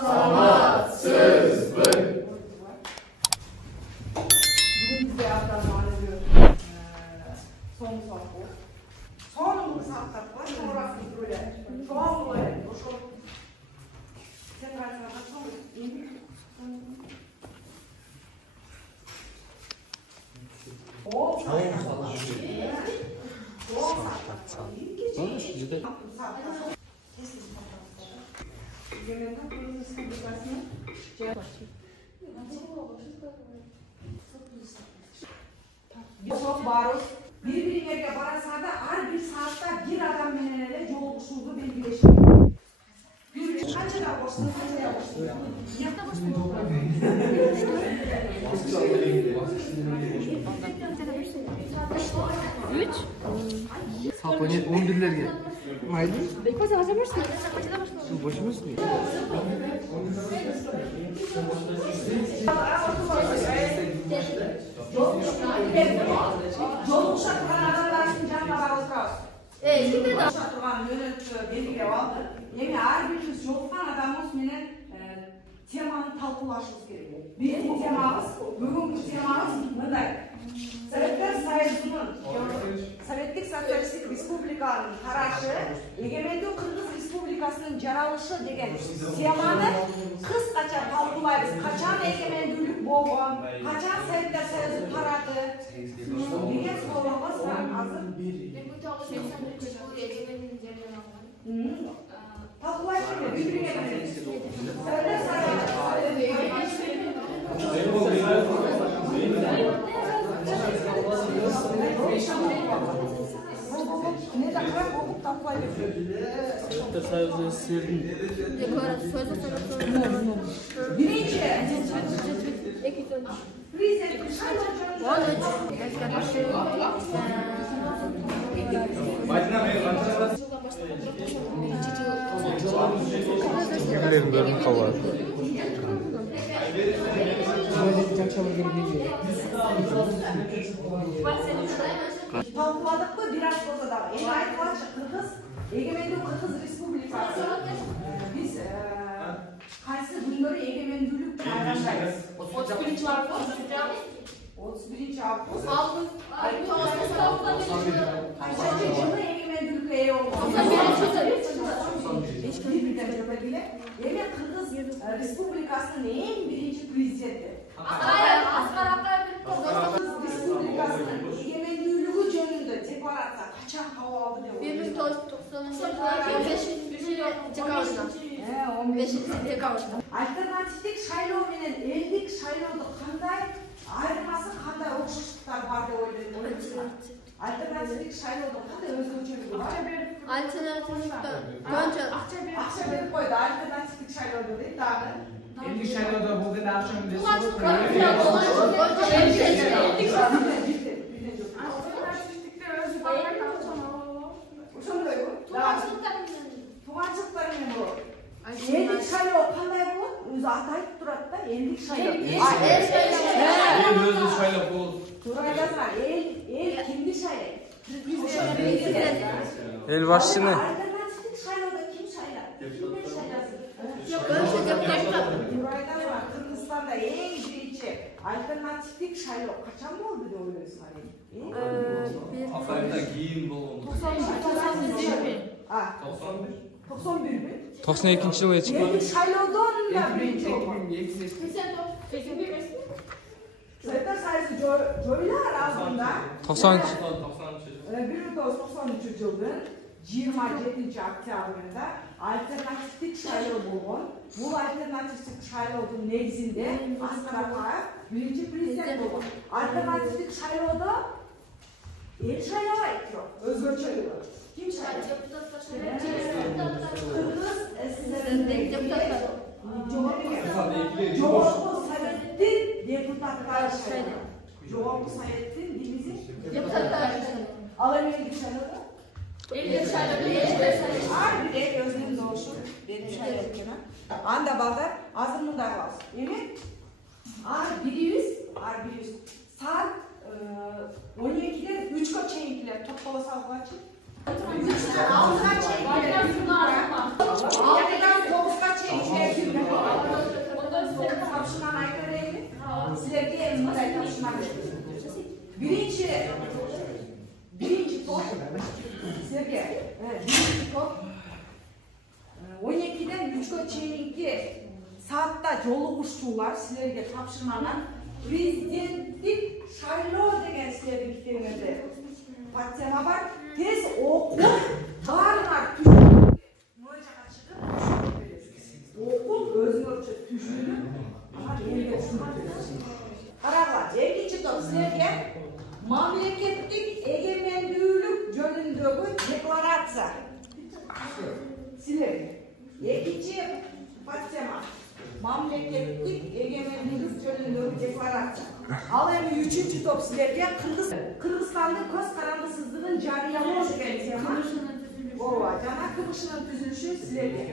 Savaşsızlık. Bugün bize aktarmanı diyor. Son bu. Sonunu sattık. Sonra böyle. Son böyle. Sen karşına baksana. Çok barış. Birbirine barasada her bir saatte bir adam menelere yolculuğu belirleşiyor. Birbirine kaç da boşluğu, kaç da boşluğu. Yakta boşluğu. Üç. Sapanya 11'lerge. Mayli? Koza başlamışsın. Başımız mı? Yol uşaklarına adamlarsın canına bağlı kalsın. Şimdi de. Uşaklarına belirle aldı. Yani her birimiz yoldan adamımız menen temanı talkılaşımız gerekiyor. Bizim temamız, bugünkü temamız mıday? Sovetler Soyuzu'nun, Sovetlik Sosyalistik Respublika'nın taraşı, Egemenlik Kırgız Respublikası'nın jaralыşı degen temаны kısaca talkılayız. Kaçan egemenlik bolğan, kaçan Sovetler Soyuzu tarады degen so'rovimiz var. Hazır. Talkılayız birbirine birbirine. Sovetler ne de kadar okul talkılayız. Birinci. Kimlerin bölümü kavar? Talkıladık mı biraz da. Elayet var Kırgız, Egemenlik Kırgız Respublikası. Biz kaysı günleri egemenlik bayramdayız. 31. Ağustos. 31. Ağustos. Kaçıncı yılı egemenlik eği oldu. Birbirden bile. Yani Kırgız Respublikası'nın en birinci prezidenti. Kırgız Respublikası'nın egemenliği yönünde deklaratsiya kaçan hava aldı diyor. 15. Alternatiflik şayloo menen eldik şayloodu qanday ayırması qanday o'xshashliklar bor deb o'ylaysizlar? Alternatiflik şaylooda qanday o'zgaruvchanligi bor? Aqcha berib qo'ydi alternatiflik shaylooda deb tag'i. Ellik şaylarda bo'lgan akşam Alternatiflikda o'zi qanday o'shanday bu. Tuğançlıklarıyla bu. Ellik shayloo qanday bo'ladi? O'zi atayib turadi da ellik shayloo. El özü şaylab bo'ldi. To'g'ri el kimni shaylaydi? El başçını. Alternatiflik shaylooda kim shaylaydi? Kimlar shaylasin? Kırgızistonda en birinchi alternatiflik shayloo qachon bo'ldi deb o'ylaysizlar? Hatay'da giyin bo'ldi. 91 mi? 92 yıla çıktı. Ellik shayloodan da birinchi oldu. Sovetlar Soyuzu joylar aslında 93. 1993 yılın 27 oktyabrında alternatiflik shayloo bo'lgan. Bu alternatiflik shaylooning negizinde Asqar Akayev birinchi prezident bo'lgan. Alternatiflik shaylooda el shaylamaydi yo'q, o'zgarchalik bor. Kim shaylaydi? Kırgız SSR'deki deputatlar. Cevaplı Sovet'in deputatları shaylaydi. Cevaplı Sovet'in dimizin deputatları shaylaydi. Alamıyor dışarıda. Her biri özünün doğuşu benim şaylayken. Anda balda azımında var. Evet. Ar 100 saat 12'den 3'e çeyinkiler topala salgı açıp 6'dan çeyinkiler 9'a birinci top sizlerge birinci top 12'den 3'e çeyinki saatte жолугушуулар sizlerge tapşırmanan prezidentlik şayloo degen sizlerge kitebinizde patema var. Tez okup barlar düşünüp mojaga çıkıp düşünüp beresiz. Okup özüngörчө düşünüp elge tushunib beresiz. Qaraglar, ekинчи top sizlerge mamleketlik egemenlүүлүк жөнүндөгү декларация. Sizlerge ekинчи patema mamleketlik egemenlүүлүk жөнүндөгү декларация. Ал эми үчүнчү топ sizlerge Кыргызстандын көз карандысыздыгын жарыялоо деген тема. Ооба, жана КБШнын түзүлүшү sizlerge.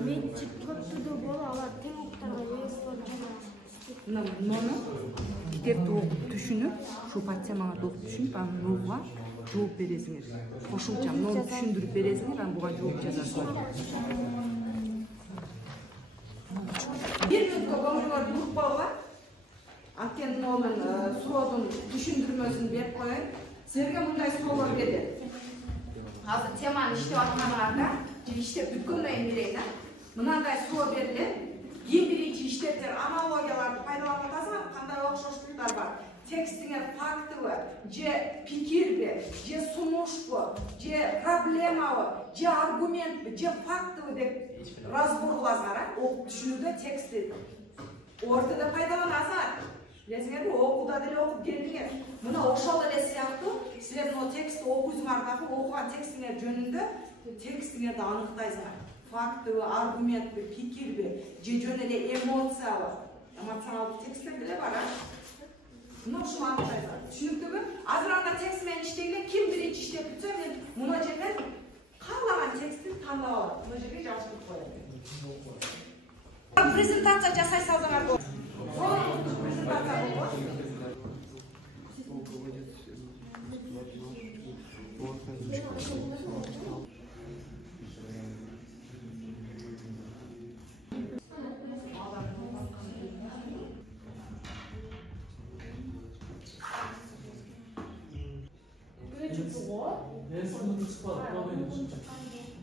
Мен көптүдө боло алат тең укуктарга ээс болуп Муну китепти окуп түшүнүп, ушул патемаңарды окуп түшүнүп, анын буга жооп бересиңер. Кошумча муну түшүндүрүп бересиңер, анан буга жооп жазасыңар. Бир мүнөткө көңүлүңөрдү урукпагыла. Анткени мен суроодун түшүндүрмөсүн берип коеюн. Силерге мындай суроолор берди. Азыр теманы иштеп атканыңарда, иштеп бүткөндөн кийин берейин. Мынандай суроо берилди. Ким биринчи иштептер аналогияларды пайдаланып атасыңар, кандай окшоштуктар бар? Текстиңе фактыбы, же пикирби, же сунушпу, же проблемабы, же аргументпи, же фактыбы деп разбор кыласыңар, окуп түшүнүүдө текстти ортодо пайдаланасыңар. Билесиңерби, окууда деле окуп келдиңер. Мына ошол эле сыяктуу силер могу текстти окуйсуңар дагы, окуган текстиңер жөнүндө текстиңерди аныктайсыңар. Фактыбы, аргументпи, пикирби, же жөн эле эмоциябы. Эмоционалдуу тексттер деле бар, а? Мына ушуну аныктайсыңар. Түшүнүктүүбү? Азыр анда текст менен иштегиле, ким биринчи иштеп бүтсө, мен мына жерден каалаган текстти тандап алам. Мына жерге жазып коем. Презентация жасай салсаңар болот. Презентация болот.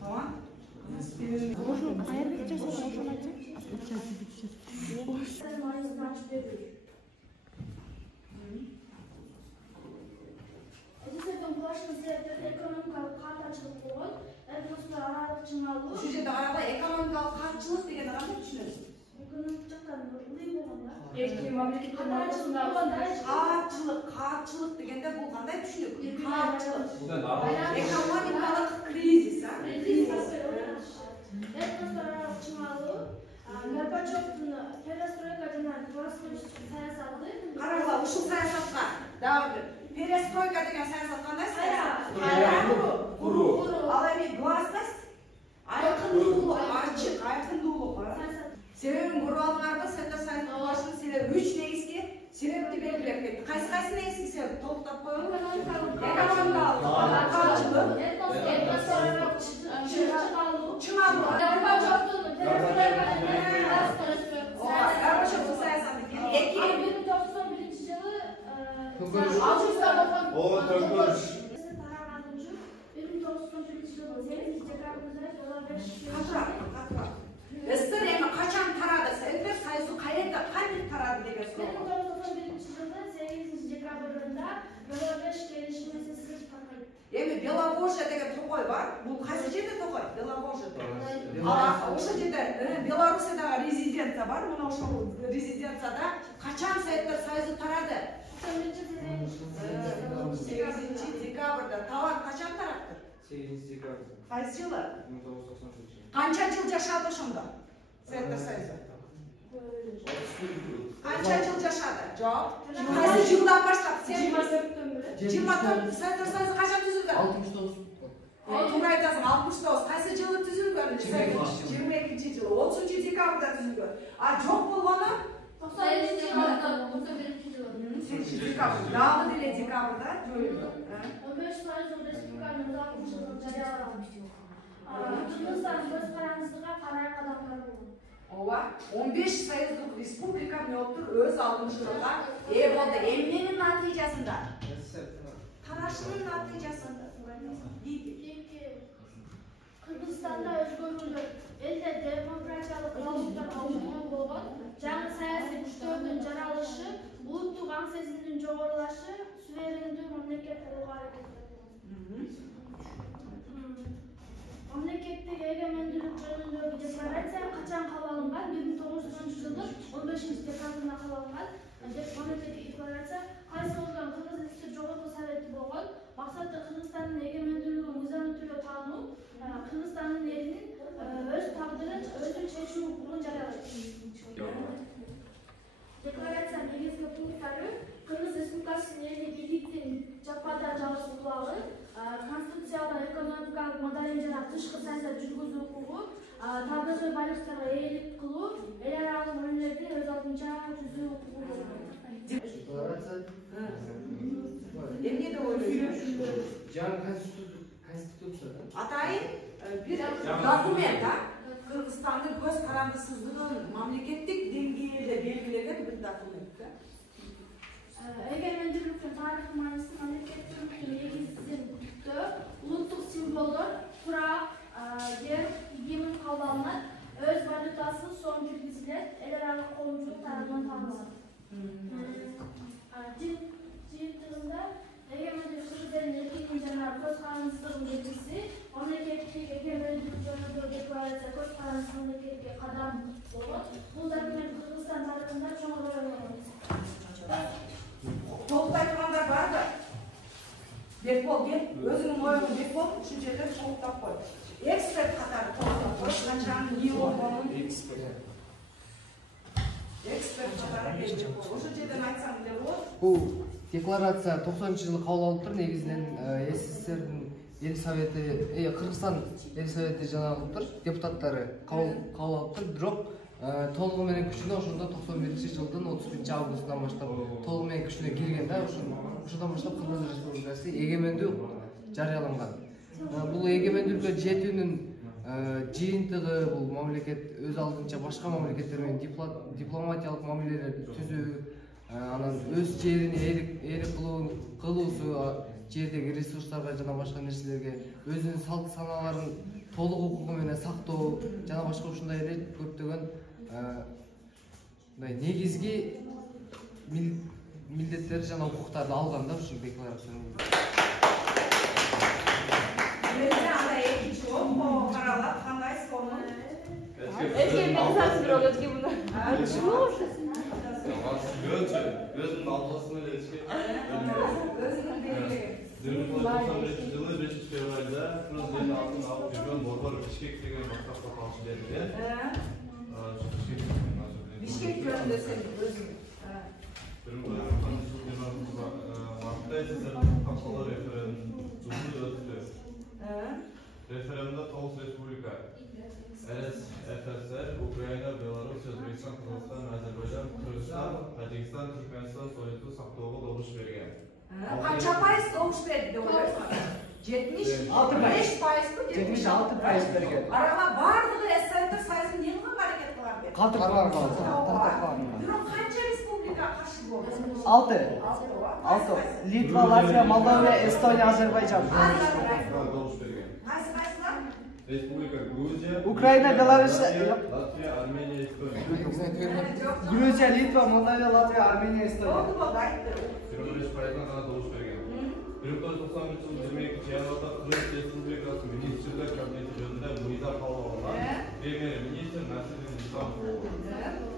Tamam. Ayarбек жасап ошону айтсаң. Ушул жерде карагыла экономикалык каржылык деген кандай түшүнөсүз? Каржылык дегенде бул кандай түшүнүк? Каржылык. Экономикалык кризис, а? Горбачевдун перестройка жана класстык саясаты. Карагыла, ушул саясатка дагы перестройка деген саясат кандай саясат? Куруу. Ал эми гласность, айкындуулук, айкындуулук бар. Себебин көрүп алдыңарбы, Совет Союзунун курулушун силер 3 негизги себепти белгилеп кетти. Кайсы негизги себеп? Толуктап коелу. Экономикалык, каржылык, чыңалуу. Горбачевдун саясаты. 1991 жылы СССР эми качан тарады? Советтер Союзу каерде, кантип тарады деген суроо. 1991 жылы 8 декабрында Беловеж келишмеси сыз таркайды. Эми Беловожье деген токой бар. Бул кайсы жерде токой? Беловожьеде. Ошол жерде Белоруссиядагы резиденция бар. Мына ошол резиденцияда качан Советтер Союзу тарады? 8 декабрда. Талап качан тарапты? 8 декабрь. Кайсы жылы? 1993. Канча жыл жашады ошондо? Советтер Союзу. Канча жыл жашады? Жок. Кайсы жылдан баштап? 24 Советтер Союзу качан түзүлдү? 69. Туура айтасың, 69. Кайсы жылы түзүлгөн? 22 жылы. 30 декабрда түзүлгөн. А жок болгону? 91 жылы. 8 декабрь. Дагы деле декабрда жоюлду. 15 Союз Республиканын узак жылын жарыялаган. Kırgızстан көзқарасыңызға қарай қадамдар болу. Ова 15 союздық республика меоттур өз алдынчылыгына ээ болду. Эмненин натыйжасында? Тарашынын натыйжасында. Кыргызстанда өзгөрүүлөр, элде демократиялык калыптар калыптанган болгон, жаңы саясий күчтөрдүн жаралышы, улуттук аң сезимдин жогорулашы, суверендүү мамлекет курууга аракет кылды. Мамлекеттик эгемендүүлүк жөнүндөгү декларация качан кабыл алынган? 1910-жылдын 15-декабрында кабыл алынган. Мамлекеттик декларация кайсы орган Кыргыз Республикасы Жогорку Совети болгон, максаты Кыргызстандын эгемендүүлүгүн мыйзамдуу түрдө таануу, Кыргызстандын элинин өз тагдырын өзү чечүү укугун жарыялайт. Декларациянын негизги пункттары Кыргыз Республикасынын элдик бийликтин жападан жалгыз кулагы, конституцияда экономикалык моделин жана тышкы саясат жүргүзүү укугу, табигый байлыктарга ээлик кылуу, эл аралык мамилелерди өз алдынча түзүү укугу. Декларация. Эмне деп ойлойсуз? Жаңы конституцияда. Атайын бир документ, Кыргызстандын көз карандысыздыгын мамлекеттик деңгээлде белгилеген бир документ. Эгемендүүлүктүн тарыхый мааниси мамлекеттүүлүктүн негизин бүтүктөө, улуттук символдор, турак, герб, гимн кабыл алынат, өз валютасы сом киргизилет, эл аралык коомчулук тарабынан таанылат. Жыйынтыгында эгемендүүлүк Кыргыз элинин эркиндигин жана көз карандысыздыгын белгиси, мамлекеттик эгемендүүлүк жөнүндөгү декларация көз карандысыз мамлекетке кадам болот. Бул документ Кыргызстан тарыхында чоң роль ойногон. Толуктай тургандар барбы? Бекбол, кел, өзүнүн оюңду Бекбол, ушул жерде толуктап кой. Эксперт катары толуктап кой, канчанын эмне болгонун. Эксперт катары Бекбол. Ушул жерден айтсаң деле болот. Бул декларация 90-жылы кабыл алыптыр. Негизинен СССРдин эл совети, Кыргызстан эл совети жанагылыптыр, депутаттары кабыл алыптыр. Бирок толугу менен күчүнө ошондо 91-жылдын 31-августунан баштап толугу менен күчүнө кирген да, ошондон баштап Кыргыз Республикасы эгемендүү жарыяланган. Бул эгемендүүлүккө жетүүнүн жыйынтыгы бул мамлекет өз алдынча башка мамлекеттер менен дипломатиялык мамилелерди түзүү, анан өз жерин ээлик кылуусу, жердеги ресурстарга жана башка нерселерге өзүнүн салт санааларын толук укугу менен сактоо жана башка ушундай эле көптөгөн негизги милдеттер жана укуктарды алган да ушул декларациянын. Эми анда экинчи окуу каралат, кандайсыз кону? Өзүнүн алдысына элечке. Өзүнүн белгилеген. 1993 жылы 5 февралда Кыргыз атын алып жүргөн Борбор Бишкек деген баштапкы калышы берилген. Бишкек жөнүндө сен өзүң. 1996 мартта СССРдин катышкан референдуму өттү. Референдумда 9 республика СССР, Украина, Беларусь, Өзбекстан, Кыргызстан, Азербайжан, Кыргызстан, Тажикстан, Түркменстан Союзу сактоого добуш берген. Канча пайыз добуш берди деп ойлойсуңар? 75%. 76% берген. Арага бардыгы СССР Союзун эмне кылганга аракет кылган бер? Калтырган калды. Бирок канча республика каршы болду? 6. Литва, Латвия, Молдовия, Эстония, Азербайджан. Добуш берген. Кайсы? Республика Грузия, Украина, Беларусь, Латвия, Армения, Эстония. Грузия, Литва, Молдовия, Латвия, Армения, Эстония. Болду, айтты. 25%дан гана добуш берген. 1993 жылы 22 январда Кыргыз Республикасы министрлер кабинети жөнүндө мыйзам кабыл алынган. Премьер-министр Насирлин Исламов.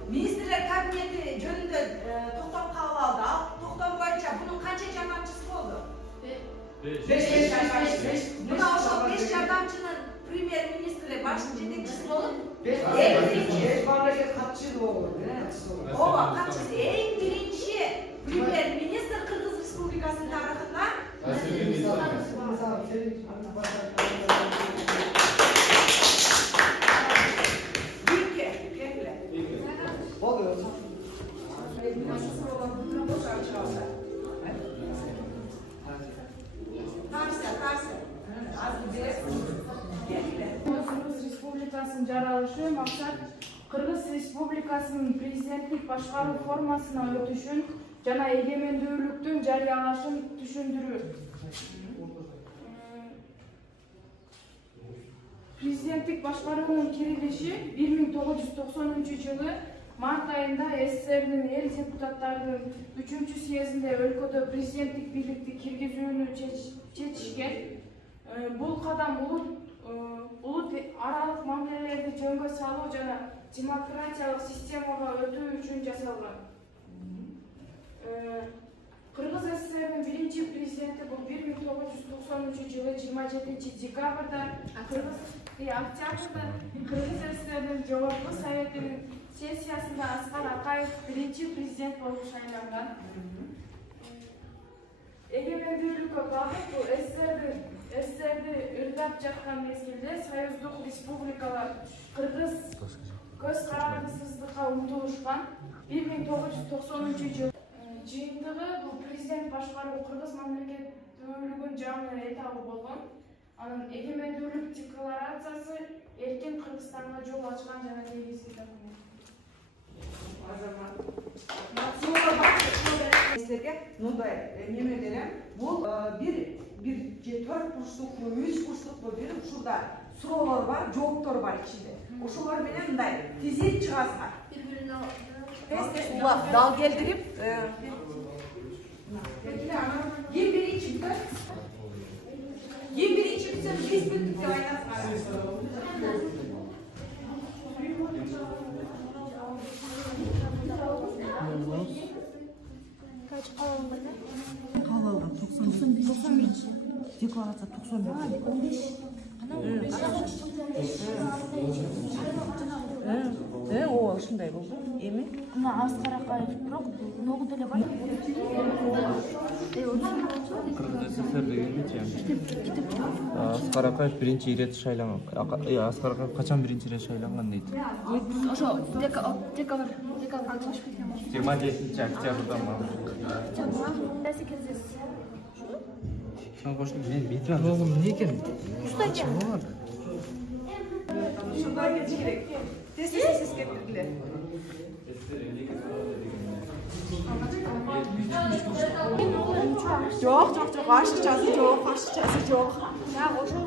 Министрлер кабинети жөнүндө токтом кабыл алды. Ал токтом боюнча бунун канча жардамчысы болду? 5. Мына ошол 5 жардамчынын премьер-министри башкы жетекчиси болуп, 5 мамлекет катчысы болду. Ооба, катчысы эң биринчи премьер-министр Кыргыз Республикасынын тарыхында Насирлин Исламов. Tarsa. Az bir Республикасынын президенттик башкаруу формасына өтүшүн жана эгемендүүлүктүн жарыялашын түшүндүрүү. Президенттик башкаруунун кирилиши 1993-жылы март айында СССРдин эл депутаттарынын 3-съездинде өлкөдө президенттик бийликти киргизүүнү чечишкен. Бул кадам улут аралык мамилелерди жөнгө салуу жана демократиялык системага өтүү үчүн жасалган. Кыргыз СССРдин биринчи президенти бул 1993-жылы 27 декабрда, октябрда Кыргыз СССРдин Жогорку Советинин сессиясында Аскар Акаев биринчи президент болуп шайланган. Эгемендүүлүккө багып бул СССРди ырдап жаткан мезгилде союздук республикалар Кыргыз көз карандысыздыкка умтулушкан. 1990-жылы жыйынтыгы бул президент башкаруу Кыргыз мамлекеттүүлүгүн жаңы этабы болгон. Анын эгемендүүлүк декларациясы эркин Кыргызстанга жол ачкан жана негизги документ. Мындай неме берем. Бул бир 4 бурчтук, 3 бурчтук бир ушурда суроолор бар, жооптор бар ичинде. Ошолор менен мындай тизип чыгасыңар. Улап дал келтирип, ким биринчи бүтөт? Ким биринчи бүтсө биз бүттүк деп айтасыңар. Кабылган 91. Декларация 91. 15. О, ушундай болду. Эми? Мына Аскар Акаев бирок ногу деле бар. Кыргыз СССР дегенде Аскар Акаев биринчи ирет шайланган. Аскар Акаев качан биринчи ирет шайланган дейт? Ошо декабр 27 октябрда ма? Sen koştun ben bitiren. Oğlum ne ekan? Usta var. Şundan geç gerek. Tez getirdiler. Yok, aşıkçası yok, yok. Ya ошо.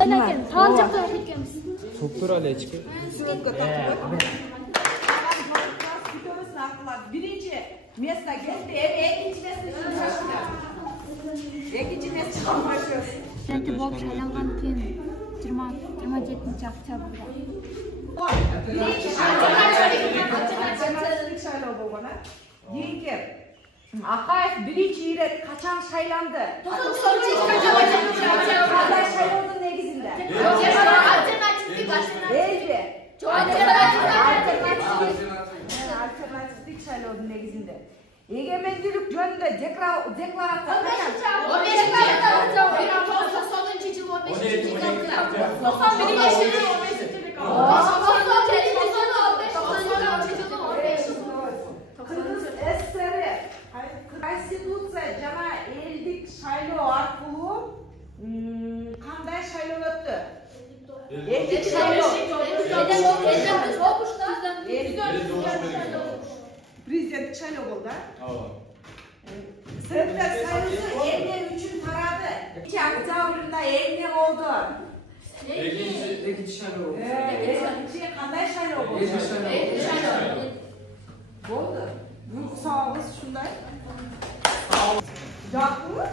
Элекен, таал жакта кеткенбиz. Топтор эле ички. Birinci место geldi, ikinci место şaşırdı. İkinci место şaşırdı. Президенти болуп шайланган кийин 27 октябрда. Кийинки Акаев биринчи ирет качан шайланды? Кандай шайлоодун негизинде? Элби. Альтернативдик шайлоодун негизинде. Эгемендүүлүк жөнүндө декларация Кыргыз СССР Конституция жана элдик шайлоо аркылуу кандай шайлоо өттү? Элдик шайлоо. Президенттик шайлоо болду. Советтер Союзу эмне үчүн тарады? 2 октябрында эмне болду? Экинчи шайлоо. Кандай шайлоо болду? Болду. Бул сабыз ушундай. Жакпы?